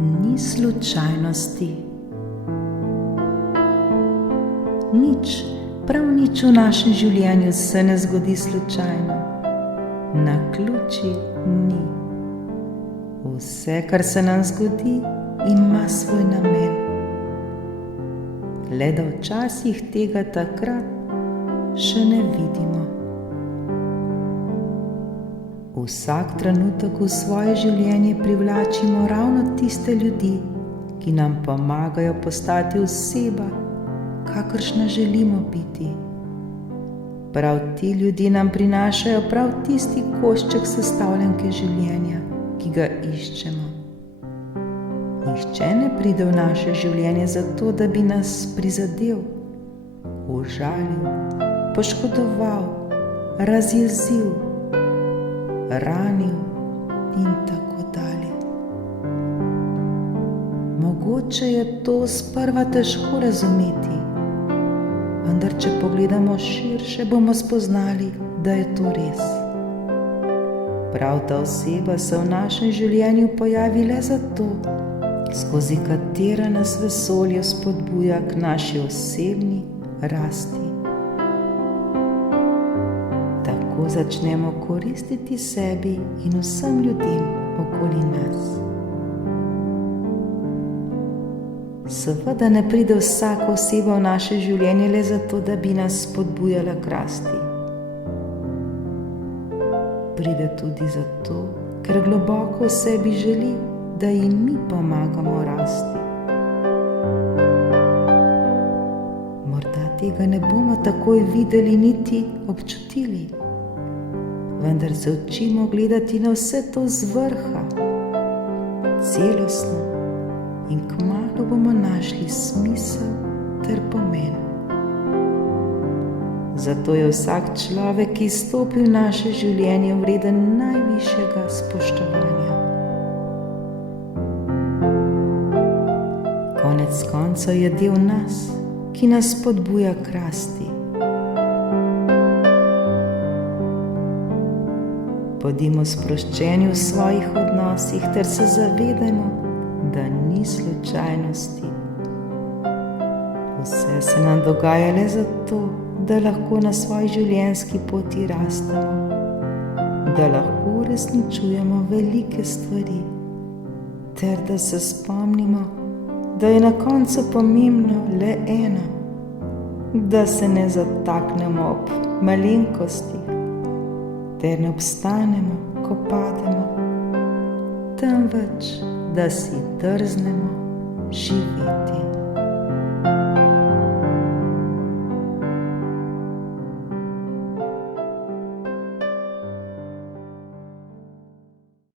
ni slučajnosti. Nič, prav nič v našem življenju se ne zgodi slučajno. Naključij ni. Vse, kar se nam zgodi, ima svoj namen. Le da včasih tega takrat še ne vidimo. Vsak trenutek v svoje življenje privlačimo ravno tiste ljudi, ki nam pomagajo postati oseba, kakršna želimo biti. Prav ti ljudje nam prinašajo prav tisti košček sestavljanke življenja, ki ga iščemo. Nihče ne pride v naše življenje zato, da bi nas prizadel, užalil, poškodoval, razjezil, ranil in tako dalje. Mogoče je to sprva težko razumeti, vendar če pogledamo širše, bomo spoznali, da je to res. Prav ta oseba se v našem življenju pojavi le zato, skozi katera nas vesolje spodbuja k naši osebni rasti. Tako začnemo koristiti sebi in vsem ljudem okoli nas. Seveda ne pride vsaka oseba v naše življenje le zato, da bi nas spodbujala k rasti. Pride tudi zato, ker globoko v sebi želi, da jim mi pomagamo rasti. Morda tega ne bomo takoj videli niti občutili, vendar se učimo gledati na vse to z vrha, celostno, in kmalu bomo našli smisel ter pomen. Zato je vsak človek, ki stopi v naše življenje, vreden najvišjega spoštovanja. Konec koncev je del nas, ki nas spodbuja k rasti. Bodimo sproščeni v svojih odnosih ter se zavedajmo, da ni slučajnosti. Vse se nam dogaja le zato, da lahko na svoji življenjski poti rastemo, da lahko uresničujemo velike stvari, ter da se spomnimo, da je na koncu pomembno le eno, da se ne zataknemo ob malenkostih, ter ne obstanemo, ko pademo, temveč da si drznemo živeti.